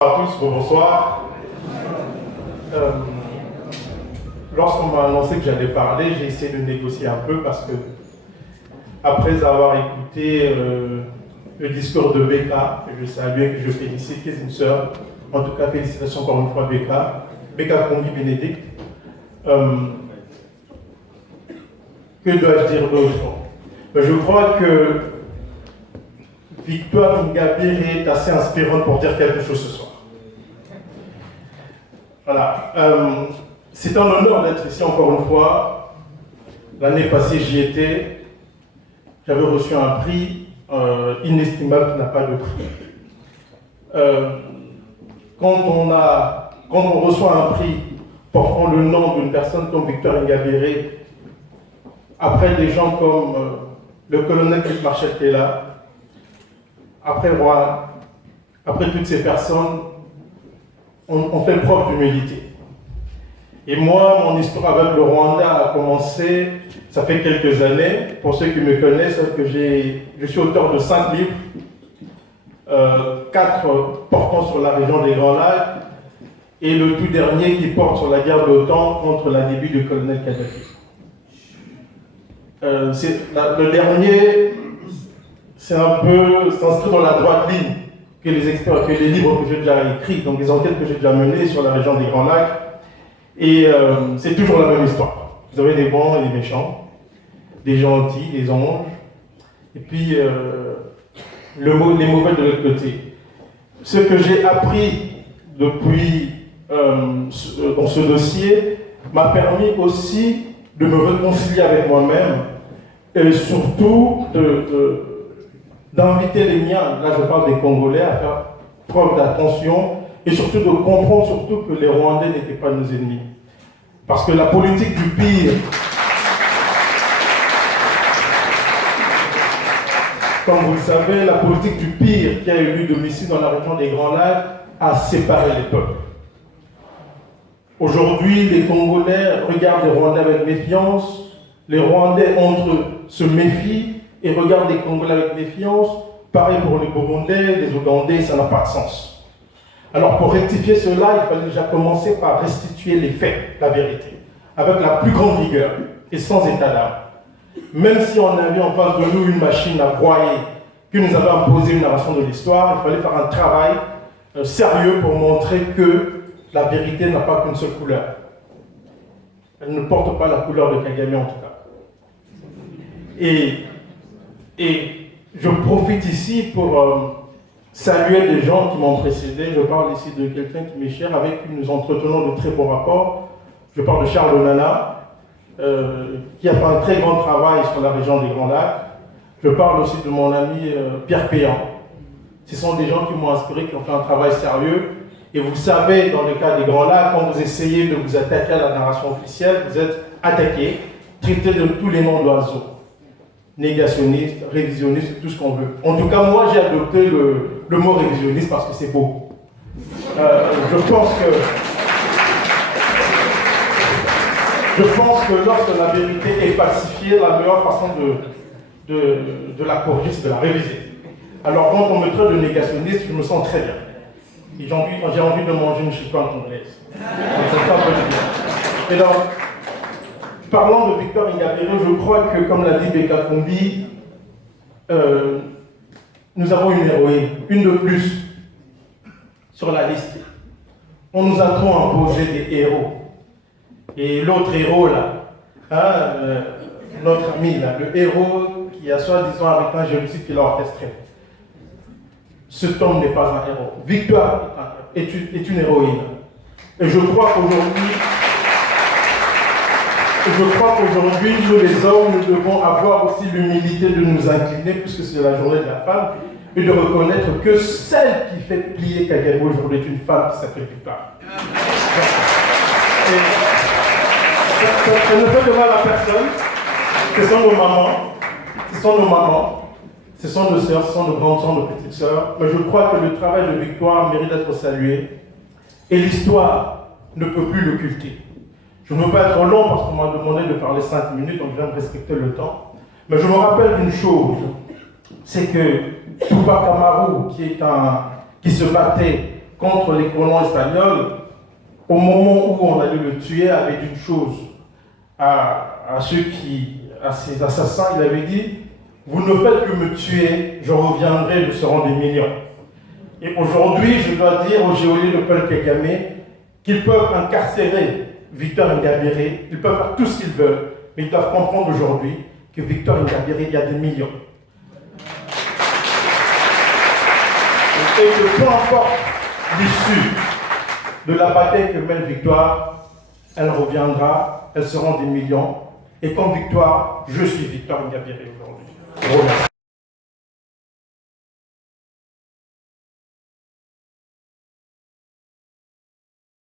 Bonjour à tous, bonsoir. Lorsqu'on m'a annoncé que j'allais parler, j'ai essayé de négocier un peu parce que, après avoir écouté le discours de Becca, que je salue et que je félicite, qui est une sœur, en tout cas félicitations encore une fois Becca Kombi Bénédicte, que dois-je dire d'autre? Je crois que Victoire Ingabire est assez inspirante pour dire quelque chose ce soir. Voilà. C'est un honneur d'être ici encore une fois. L'année passée, j'y étais. J'avais reçu un prix inestimable qui n'a pas de prix. Quand on reçoit un prix portant le nom d'une personne comme Victoire Ingabire, après des gens comme le colonel Philippe Marchal qui est là, après moi, après toutes ces personnes, on fait preuve d'humilité. Et moi, mon histoire avec le Rwanda a commencé, ça fait quelques années. Pour ceux qui me connaissent, que je suis auteur de 5 livres, 4 portant sur la région des Grands Lacs, et le tout dernier qui porte sur la guerre de l'OTAN contre la Libye du colonel Kadhafi. Le dernier, c'est un peu s'inscrit dans la droite ligne que les livres que j'ai déjà écrits, donc les enquêtes que j'ai déjà menées sur la région des Grands Lacs. Et c'est toujours la même histoire. Vous avez des bons et des méchants, des gentils, des anges, et puis les mauvais de l'autre côté. Ce que j'ai appris depuis dans ce dossier m'a permis aussi de me réconcilier avec moi-même et surtout d'inviter les miens, là je parle des Congolais, à faire preuve d'attention et surtout de comprendre surtout que les Rwandais n'étaient pas nos ennemis. Parce que la politique du pire, comme vous le savez, la politique du pire qui a eu lieu domicile dans la région des Grands Lacs a séparé les peuples. Aujourd'hui, les Congolais regardent les Rwandais avec méfiance, les Rwandais entre eux se méfient et regardent les Congolais avec méfiance. Pareil pour les Burundais, les Ougandais, ça n'a pas de sens. Alors pour rectifier cela, il fallait déjà commencer par restituer les faits, la vérité, avec la plus grande rigueur et sans état d'âme. Même si on avait en face de nous une machine à broyer qui nous avait imposé une narration de l'histoire, il fallait faire un travail sérieux pour montrer que la vérité n'a pas qu'une seule couleur. Elle ne porte pas la couleur de Kagame en tout cas. Et je profite ici pour saluer les gens qui m'ont précédé. Je parle ici de quelqu'un qui m'est cher, avec qui nous entretenons de très bons rapports. Je parle de Charles Nana, qui a fait un très grand travail sur la région des Grands Lacs. Je parle aussi de mon ami Pierre Péan. Ce sont des gens qui m'ont inspiré, qui ont fait un travail sérieux. Et vous savez, dans le cas des Grands Lacs, quand vous essayez de vous attaquer à la narration officielle, vous êtes attaqué, traité de tous les noms d'oiseaux. Négationniste, révisionniste, tout ce qu'on veut. En tout cas, moi, j'ai adopté le mot révisionniste parce que c'est beau. Je pense que lorsque la vérité est falsifiée, la meilleure façon de la corriger, c'est de la réviser. Alors, quand on me traite de négationniste, je me sens très bien. Et j'ai envie de manger une chicoine congolaise. C'est un peu bien. Et donc, parlant de Victoire Ingabire, je crois que, comme l'a dit Becca Kombi, nous avons une héroïne, une de plus, sur la liste. On nous a trop imposé des héros. Et l'autre héros, là, notre ami, là, le héros qui a soi-disant avec un génocide qu'il a orchestré. Cet homme n'est pas un héros. Victoire est une héroïne. Et je crois qu'aujourd'hui, nous les hommes, nous devons avoir aussi l'humilité de nous incliner, puisque c'est la journée de la femme, et de reconnaître que celle qui fait plier Kagame aujourd'hui est une femme qui s'appelle Victoire. Ça ne fait de mal à personne. Ce sont nos mamans, ce sont nos sœurs, ce sont nos grandes sœurs, nos petites sœurs. Mais je crois que le travail de Victoire mérite d'être salué, et l'histoire ne peut plus l'occulter. Je ne veux pas être long parce qu'on m'a demandé de parler 5 minutes, donc je viens de respecter le temps. Mais je me rappelle d'une chose, c'est que Tupac Amaru, qui se battait contre les colons espagnols, au moment où on allait le tuer, avait dit une chose à ces assassins, il avait dit: vous ne faites que me tuer, je reviendrai, nous serons des millions. Et aujourd'hui, je dois dire aux geôliers de Paul Kagame qu'ils peuvent incarcérer Victor Ingabire, ils peuvent faire tout ce qu'ils veulent, mais ils doivent comprendre aujourd'hui que Victor Ingabire, il y a des millions. Et que peu importe l'issue de la bataille que mène Victoire, elle reviendra, elles seront des millions. Et comme Victoire, je suis Victor Ingabire aujourd'hui. Je vous remercie.